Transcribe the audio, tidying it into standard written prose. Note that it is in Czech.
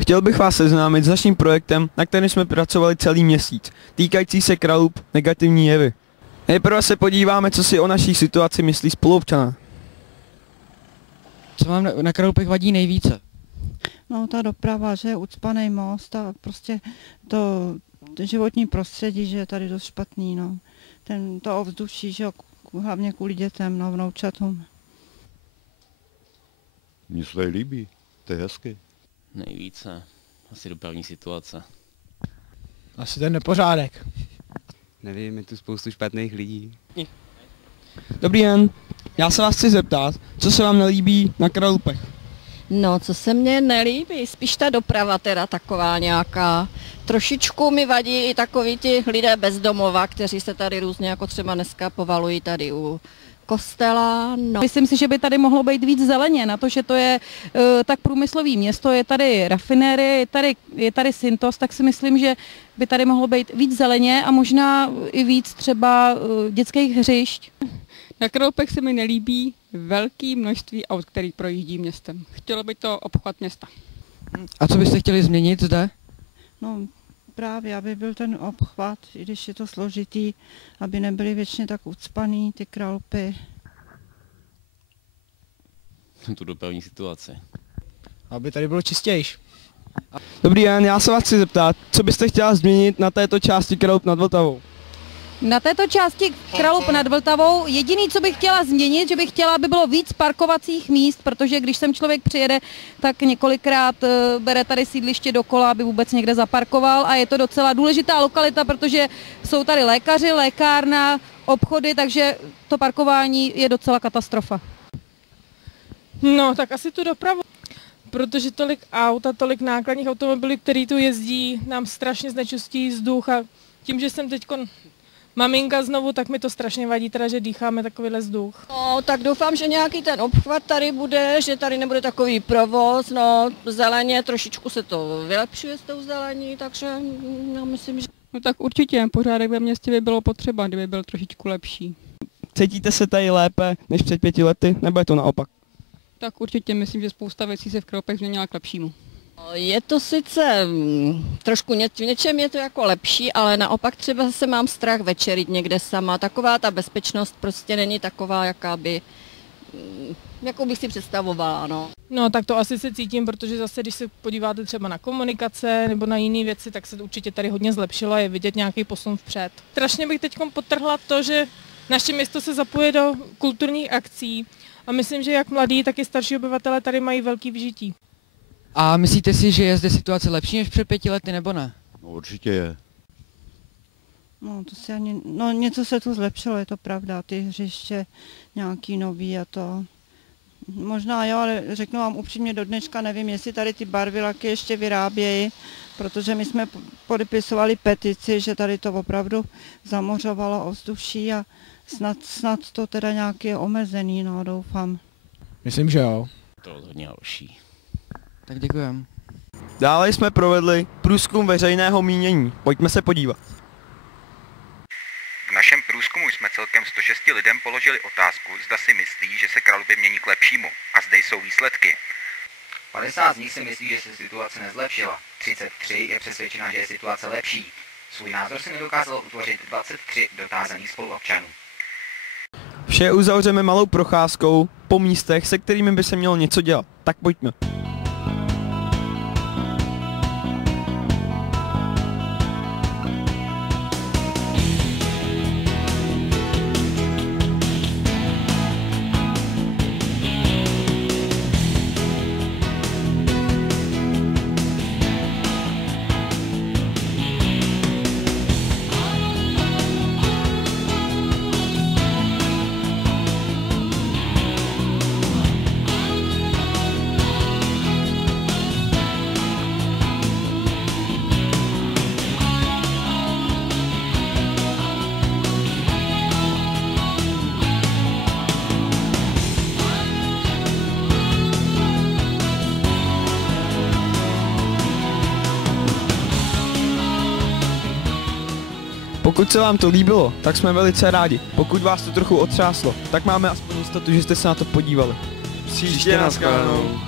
Chtěl bych vás seznámit s naším projektem, na kterém jsme pracovali celý měsíc, týkající se Kralup negativní jevy. Nejprve se podíváme, co si o naší situaci myslí spoluobčané. Co vám na Kralupech vadí nejvíce? No ta doprava, že je ucpaný most a prostě to životní prostředí, že je tady dost špatný, no. To ovzduší, že jo, hlavně kvůli dětem, no, vnoučatům. Mně se tady líbí, to je hezky. Nejvíce asi dopravní situace. Asi ten nepořádek. Nevím, je tu spoustu špatných lidí. Dobrý den, já se vás chci zeptat, co se vám nelíbí na Kralupech. No, co se mně nelíbí, spíš ta doprava teda taková nějaká. Trošičku mi vadí i takoví ti lidé bezdomova, kteří se tady různě jako třeba dneska povalují tady u kostela. No. Myslím si, že by tady mohlo být víc zeleně, na to, že to je tak průmyslový město, je tady rafinérie, je tady Syntos, tak si myslím, že by tady mohlo být víc zeleně a možná i víc třeba dětských hřišť. Na Kralupech se mi nelíbí velké množství aut, který projíždí městem. Chtělo by to obchvat města. A co byste chtěli změnit zde? No právě, aby byl ten obchvat, i když je to složitý, aby nebyly věčně tak ucpaný ty Kralupy. Tu dopravní situaci. Aby tady bylo čistější. Dobrý den, já se vás chci zeptat, co byste chtěla změnit na této části Kralup nad Vltavou. Na této části Kralup nad Vltavou jediný, co bych chtěla změnit, že bych chtěla, aby bylo víc parkovacích míst, protože když sem člověk přijede, tak několikrát bere tady sídliště dokola, aby vůbec někde zaparkoval a je to docela důležitá lokalita, protože jsou tady lékaři, lékárna, obchody, takže to parkování je docela katastrofa. No, tak asi tu dopravu. Protože tolik aut a tolik nákladních automobilů, který tu jezdí, nám strašně znečistí vzduch a tím, že jsem teďko maminka znovu, tak mi to strašně vadí, teda, že dýcháme takovýhle vzduch. No, tak doufám, že nějaký ten obchvat tady bude, že tady nebude takový provoz, no, zeleně, trošičku se to vylepšuje s tou zelení, takže já myslím, že... No tak určitě, pořádek ve městě by bylo potřeba, kdyby byl trošičku lepší. Cítíte se tady lépe než před 5 lety, nebo je to naopak? Tak určitě myslím, že spousta věcí se v Kralupech změnila k lepšímu. Je to sice trošku v něčem je to jako lepší, ale naopak třeba zase mám strach večerit někde sama. Taková ta bezpečnost prostě není taková, jakou bych si představovala, no. No tak to asi se cítím, protože zase, když se podíváte třeba na komunikace nebo na jiné věci, tak se to určitě tady hodně zlepšilo a je vidět nějaký posun vpřed. Strašně bych teď podtrhla to, že naše město se zapoje do kulturních akcí a myslím, že jak mladí, tak i starší obyvatelé tady mají velký vyžití. A myslíte si, že je zde situace lepší než před 5 lety, nebo ne? No určitě je. No to si ani, no něco se tu zlepšilo, je to pravda, ty hřiště nějaký nový a to. Možná jo, ale řeknu vám upřímně, do dneška nevím, jestli tady ty barvilaky ještě vyrábějí, protože my jsme podepisovali petici, že tady to opravdu zamořovalo ovzduší a snad to teda nějaký je omezený, no doufám. Myslím, že jo. To rozhodně horší. Tak děkujem. Dále jsme provedli průzkum veřejného mínění. Pojďme se podívat. V našem průzkumu jsme celkem 106 lidem položili otázku, zda si myslí, že se Kralupy mění k lepšímu. A zde jsou výsledky. 50 z nich si myslí, že se situace nezlepšila. 33 je přesvědčena, že je situace lepší. Svůj názor si nedokázalo utvořit 23 dotázaných spoluobčanů. Vše uzavřeme malou procházkou po místech, se kterými by se mělo něco dělat. Tak pojďme. Pokud se vám to líbilo, tak jsme velice rádi. Pokud vás to trochu otřáslo, tak máme aspoň jistotu, že jste se na to podívali. Příště na shledanou.